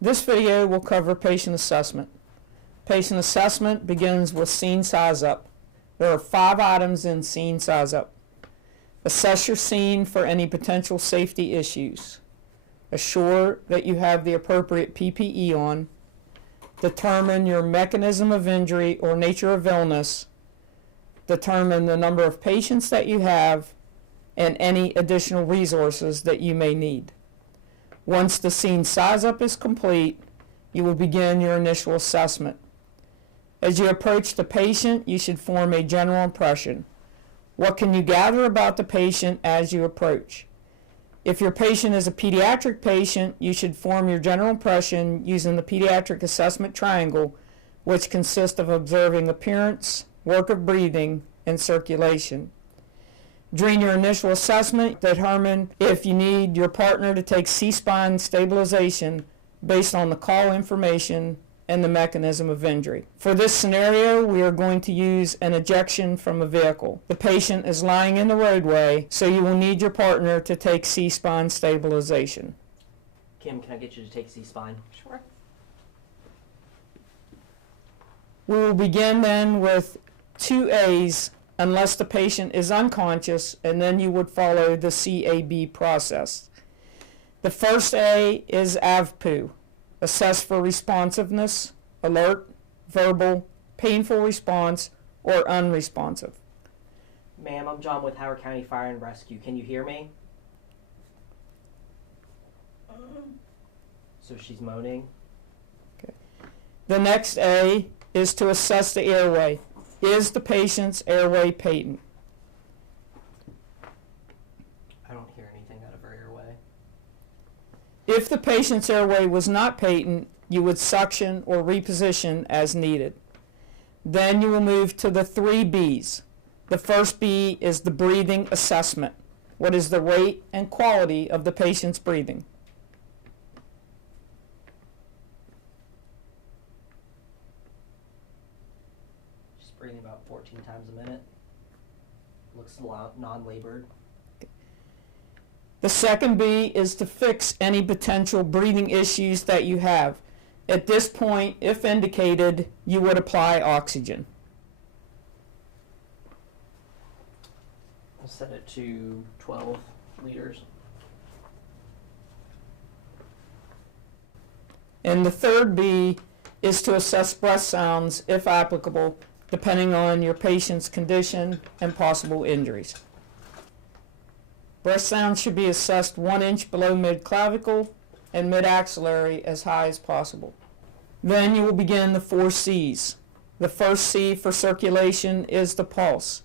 This video will cover patient assessment. Patient assessment begins with scene size up. There are 5 items in scene size up. Assess your scene for any potential safety issues. Assure that you have the appropriate PPE on. Determine your mechanism of injury or nature of illness. Determine the number of patients that you have and any additional resources that you may need. Once the scene size up is complete, you will begin your initial assessment. As you approach the patient, you should form a general impression. What can you gather about the patient as you approach? If your patient is a pediatric patient, you should form your general impression using the pediatric assessment triangle, which consists of observing appearance, work of breathing, and circulation. During your initial assessment, determine if you need your partner to take C-spine stabilization based on the call information and the mechanism of injury. For this scenario, we are going to use an ejection from a vehicle. The patient is lying in the roadway, so you will need your partner to take C-spine stabilization. Kim, can I get you to take C-spine? Sure. We will begin then with 2 A's unless the patient is unconscious, and then you would follow the CAB process. The first A is AVPU. Assess for responsiveness, alert, verbal, painful response, or unresponsive. Ma'am, I'm John with Howard County Fire and Rescue. Can you hear me? So she's moaning. Okay. The next A is to assess the airway. Is the patient's airway patent? I don't hear anything out of her airway. If the patient's airway was not patent, you would suction or reposition as needed. Then you will move to the 3 B's. The first B is the breathing assessment. What is the rate and quality of the patient's breathing? She's breathing about 14 times a minute. Looks non-labored. The second B is to fix any potential breathing issues that you have. At this point, if indicated, you would apply oxygen. I'll set it to 12 liters. And the third B is to assess breath sounds, if applicable, depending on your patient's condition and possible injuries. Breath sounds should be assessed 1 inch below mid-clavicle and mid-axillary as high as possible. Then you will begin the 4 C's. The first C for circulation is the pulse.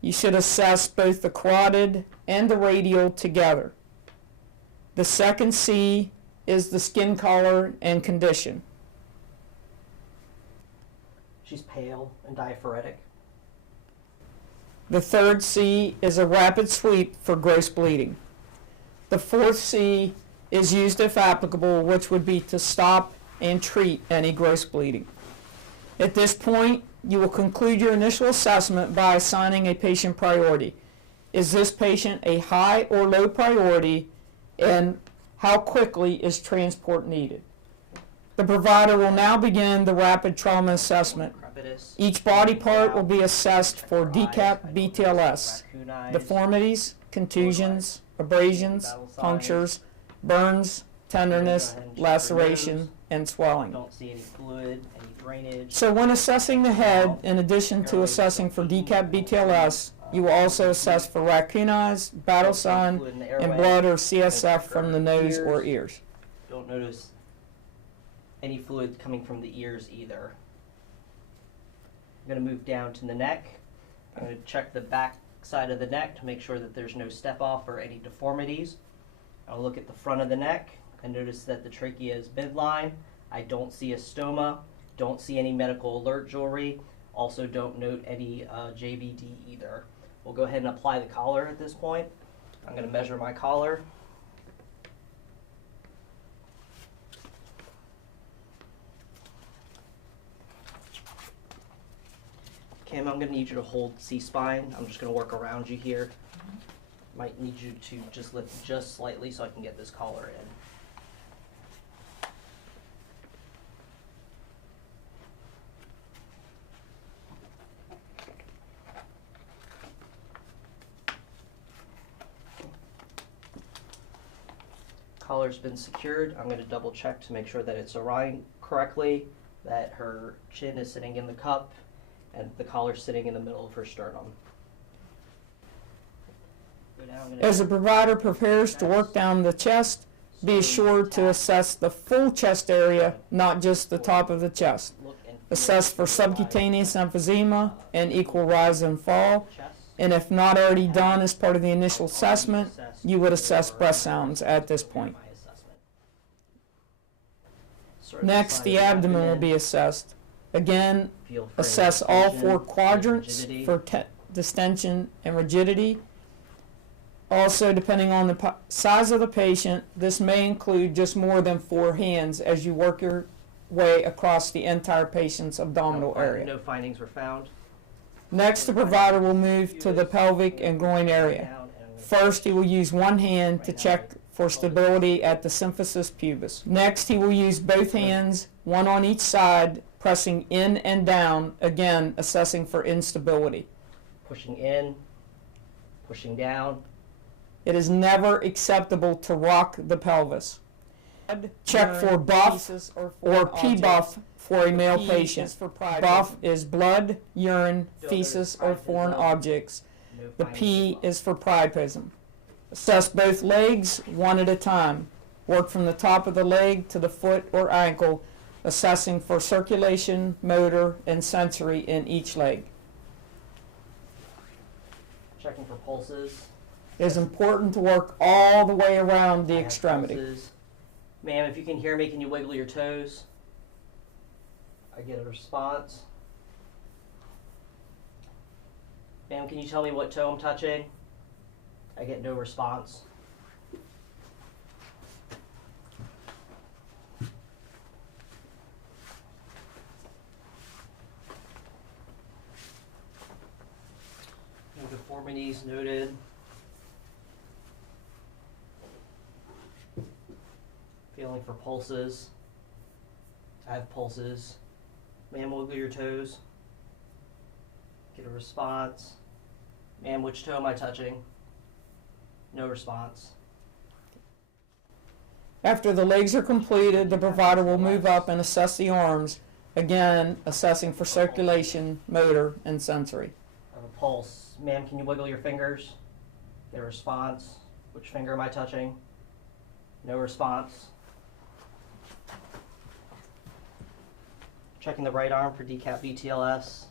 You should assess both the carotid and the radial together. The second C is the skin color and condition. She's pale and diaphoretic. The third C is a rapid sweep for gross bleeding. The fourth C is used if applicable, which would be to stop and treat any gross bleeding. At this point, you will conclude your initial assessment by assigning a patient priority. Is this patient a high or low priority, and how quickly is transport needed? The provider will now begin the rapid trauma assessment. Each body part will be assessed for DCAP BTLS, deformities, contusions, abrasions, punctures, burns, tenderness, laceration, and swelling. Don't see any fluid, any drainage. So when assessing the head, in addition to assessing for DCAP BTLS, you will also assess for raccoon eyes, battle sign, and blood or CSF from the nose or ears. Don't notice any fluid coming from the ears either. I'm going to move down to the neck. I'm going to check the back side of the neck to make sure that there's no step off or any deformities. I'll look at the front of the neck. I notice that the trachea is midline. I don't see a stoma. Don't see any medical alert jewelry. Also don't note any JVD either. We'll go ahead and apply the collar at this point. I'm going to measure my collar. Kim, I'm going to need you to hold C-spine. I'm just going to work around you here. Might need you to just lift just slightly so I can get this collar in. Collar's been secured. I'm going to double check to make sure that it's aligned correctly, that her chin is sitting in the cup, and the collar's sitting in the middle of her sternum. As the provider prepares to work down the chest, be assured to assess the full chest area, not just the top of the chest. Assess for subcutaneous emphysema and equal rise and fall, and if not already done as part of the initial assessment, you would assess breath sounds at this point. Next, the abdomen will be assessed. Again, assess all four quadrants for distension and rigidity. Also, depending on the size of the patient, this may include just more than 4 hands as you work your way across the entire patient's abdominal area. No findings were found. Next, the provider will move to the pelvic and groin area. First, he will use one hand to check for stability at the symphysis pubis. Next, he will use both hands, one on each side, pressing in and down, again assessing for instability. Pushing in, pushing down. It is never acceptable to rock the pelvis. Check for buff or P-buff for a male patient. Buff is blood, urine, feces, or foreign objects. The P is for priapism. Assess both legs one at a time. Work from the top of the leg to the foot or ankle, assessing for circulation, motor, and sensory in each leg. Checking for pulses. It is important to work all the way around the extremity. Pulses. Ma'am, if you can hear me, can you wiggle your toes? I get a response. Ma'am, can you tell me what toe I'm touching? I get no response. No deformities noted. Feeling for pulses. I have pulses. Ma'am, wiggle your toes. Get a response. Ma'am, which toe am I touching? No response. After the legs are completed, the provider will move up and assess the arms, again assessing for circulation, motor, and sensory. I have a pulse. Ma'am, can you wiggle your fingers? Get a response. Which finger am I touching? No response. Checking the right arm for decap VTLS.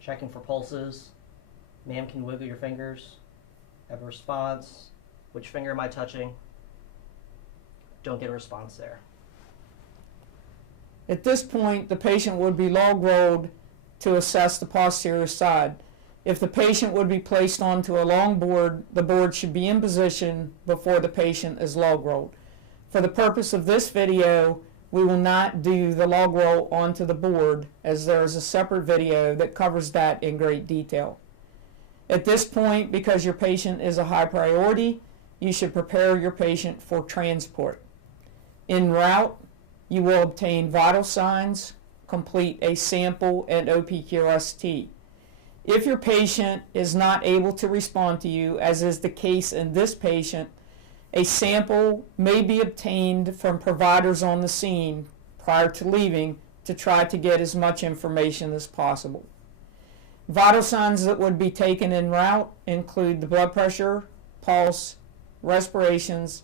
Checking for pulses. Ma'am, can you wiggle your fingers? Have a response. Which finger am I touching? Don't get a response there. At this point, the patient would be log rolled to assess the posterior side. If the patient would be placed onto a long board, the board should be in position before the patient is log rolled. For the purpose of this video, we will not do the log roll onto the board, as there is a separate video that covers that in great detail. At this point, because your patient is a high priority, you should prepare your patient for transport. En route, you will obtain vital signs, complete a sample and OPQRST. If your patient is not able to respond to you, as is the case in this patient, a sample may be obtained from providers on the scene prior to leaving to try to get as much information as possible. Vital signs that would be taken en route include the blood pressure, pulse, respirations,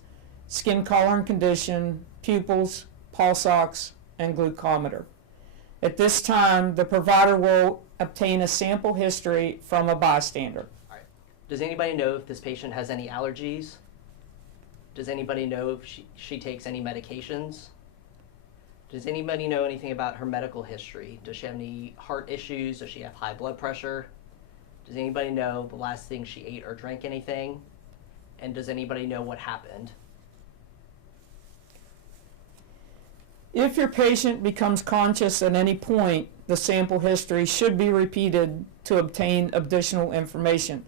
skin color and condition, pupils, pulse ox, and glucometer. At this time, the provider will obtain a sample history from a bystander. All right. Does anybody know if this patient has any allergies? Does anybody know if she takes any medications? Does anybody know anything about her medical history? Does she have any heart issues? Does she have high blood pressure? Does anybody know the last thing she ate or drank anything? And does anybody know what happened? If your patient becomes conscious at any point, the sample history should be repeated to obtain additional information.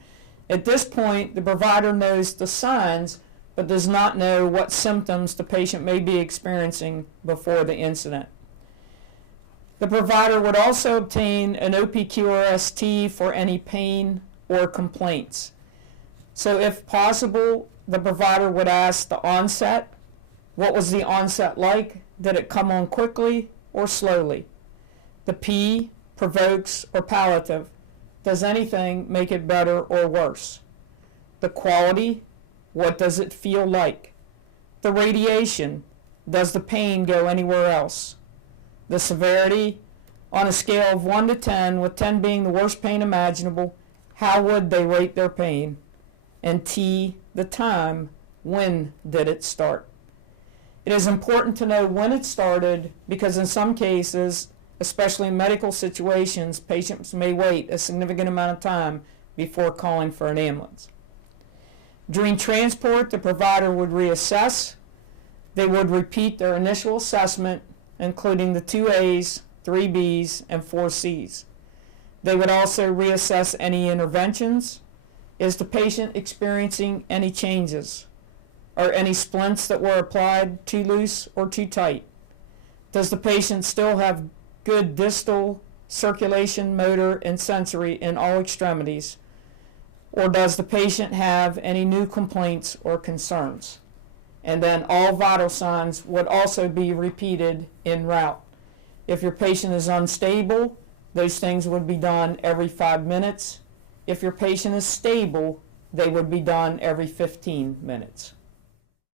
At this point, the provider knows the signs but does not know what symptoms the patient may be experiencing before the incident. The provider would also obtain an OPQRST for any pain or complaints. So if possible, the provider would ask the onset. What was the onset like? Did it come on quickly or slowly? The P, provokes or palliative. Does anything make it better or worse? The quality, what does it feel like? The radiation, does the pain go anywhere else? The severity, on a scale of 1 to 10, with 10 being the worst pain imaginable, how would they rate their pain? And T, the time, when did it start? It is important to know when it started because in some cases, especially in medical situations, patients may wait a significant amount of time before calling for an ambulance. During transport, the provider would reassess. They would repeat their initial assessment, including the 2 A's, 3 B's, and 4 C's. They would also reassess any interventions. Is the patient experiencing any changes? Are any splints that were applied too loose or too tight? Does the patient still have good distal circulation, motor, and sensory in all extremities? Or does the patient have any new complaints or concerns? And then all vital signs would also be repeated en route. If your patient is unstable, those things would be done every 5 minutes. If your patient is stable, they would be done every 15 minutes.